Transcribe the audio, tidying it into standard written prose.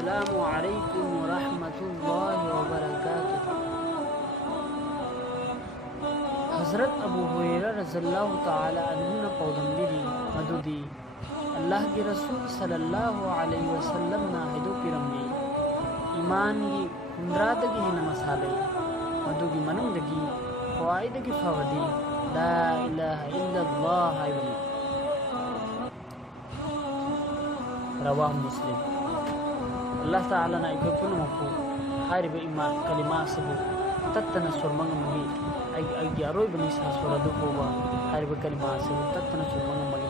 अस्सलामु अलैकुम वरहमतुल्लाहि वबरकातुहू। हज़रत अबू हुरैरा रज़ियल्लाहु ताला अन्हु न पौदंबिरी मदुदी अल्लाह के रसूल सल्लल्लाहु अलैहि वसल्लम ना हिदो पिरम्मी ईमान की हुंद्रादगी हिन मसाले मदुगी मनुंदगी ख्वाइदगी फवदी ला इलाहा इल्लल्लाह हाइबली रवाह मुस्लिम। अल्लाह ताला ना इकपुन मफु हारिब ईमान कलिमा सबु तत्तना सुरमंग मुगी आई आई यारोय बनी सा सुरदु होवा हारिब कलिमा सबु तत्तना सुरमंग मुगी